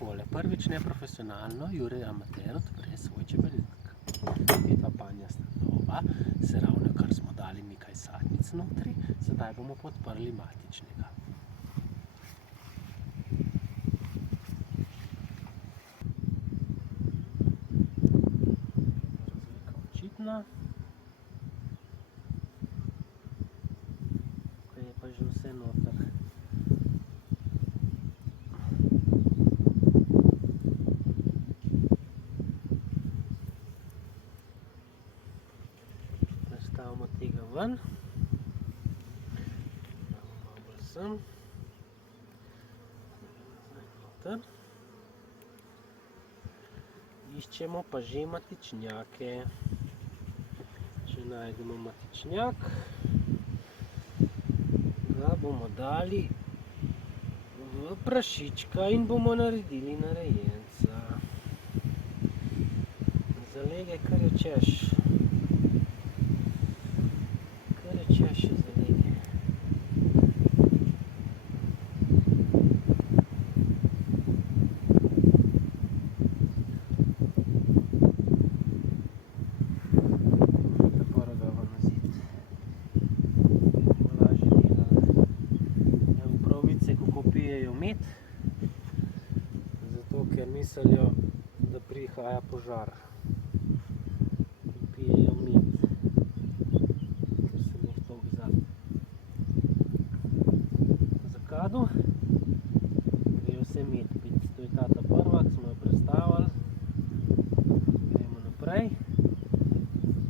takole. Prvič neprofesionalno Jure amater odpre svoj čebelnjak. Te dva panja sta nova, se ravno kar smo dali nekaj sadnic notri, sedaj bomo pa odprli matičnega. Razlika očitna. Tukaj je pa že vse noter. Stavimo tega ven, damo malo bolj sem, noter. Iščemo pa že matičnjake. Če najdemo matičnjak, ga bomo dali v prašička in bomo naredili narejenca. Zalege kar je češ. Češče zalege. Tako ga vam nazid. Lažje delali. Evo pravice, kako pijejo med, zato ker mislijo, da prihaja požar. Pijejo med. Gre vse med pit. To je tata prva, ki smo jo prestavili. Gremo naprej.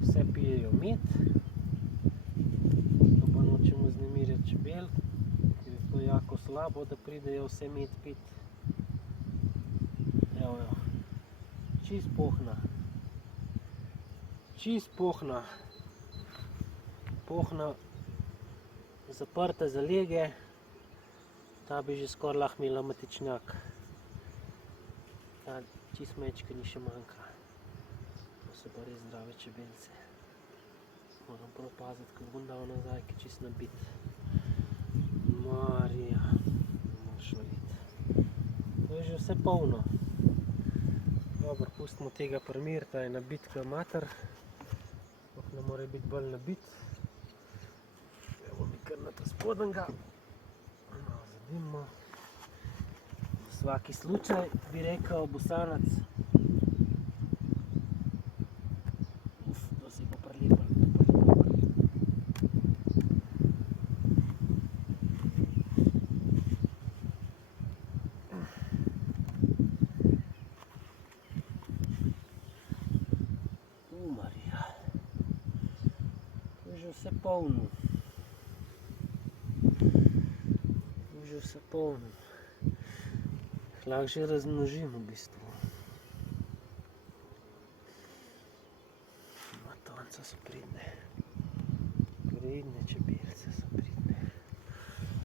Vse pijejo med. To pa nočemo vznemirjati čebel, ker je to jako slabo, da pridejo vse med pit. Evo jo. Čist pohna. Čist pohna. Pohna, zaprte zalege. Ta bi že skoraj lahko imela matičnjak. Ta čist mečka ni še manjka. To so pa res zdrave čebelce. Moram prav paziti, ko bom dal nazaj, ki je čist nabit. Marija, ne moreš verjeti. To je že vse polno. Dobro, pustimo tega primir, ta je nabit kot mater. Sploh ne more biti bolj nabit. Evo mi kar na ta spodnjega. Za svaki slučaj bi rekel bosanac. To se je pa prelepalo. Marija. To je že vse polno. Že vse polno. Lahko že razmnožim v bistvu. Matonca so pridne. Pridne čebelce so pridne.